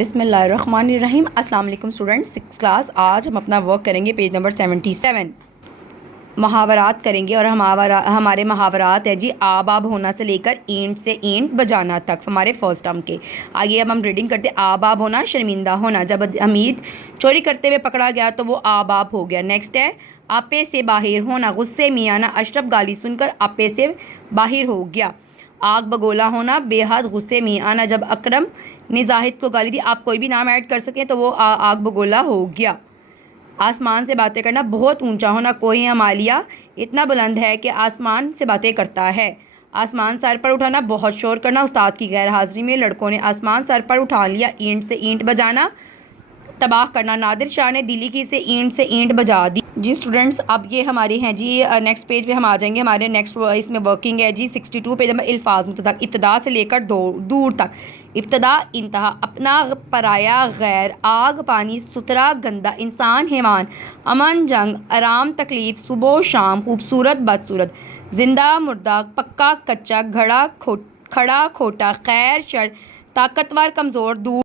बिस्मिल्लाहिर्रहमानिर्रहीम। अस्सलाम वालेकुम स्टूडेंट्स, 6th क्लास। आज हम अपना वर्क करेंगे पेज नंबर 77। मुहावरात करेंगे और हमारे मुहावरात है जी आब होना से लेकर ईंट से ईंट बजाना तक हमारे फर्स्ट टर्म के। आगे अब हम रीडिंग करते। आब होना शर्मिंदा होना, जब हमीद चोरी करते हुए पकड़ा गया तो वो आब हो गया। नेक्स्ट है आपे से बाहर होना, गुस्से में आना, अशरफ गाली सुनकर आपे से बाहर हो गया। आग बगोला होना, बेहद गुस्से में आना, जब अकरम ने जाहिद को गाली दी। आप कोई भी नाम ऐड कर सकें तो वो आग बगोला हो गया। आसमान से बातें करना, बहुत ऊंचा होना, कोई हिमालय इतना बुलंद है कि आसमान से बातें करता है। आसमान सर पर उठाना, बहुत शोर करना, उस्ताद की गैर हाजिरी में लड़कों ने आसमान सर पर उठा लिया। ईंट से ईंट बजाना, तबाह करना, नादिर शाह ने दिल्ली की से ईंट बजा दी। जी स्टूडेंट्स, अब ये हमारी हैं जी नेक्स्ट पेज पे हम आ जाएंगे। हमारे नेक्स्ट इसमें वर्किंग है जी 62 पेज नंबर। अल्फाज मुतलक, इब्तदा से लेकर दूर तक। इब्तदा इंतहा, अपना पराया गैर, आग पानी सुथरा गंदा, इंसान हैवान, अमन जंग, आराम तकलीफ, सुबह शाम, खूबसूरत बदसूरत, जिंदा मुर्दा, पक्का कच्चा, खड़ा खोटा, खैर शर, ताकतवर कमज़ोर, दूर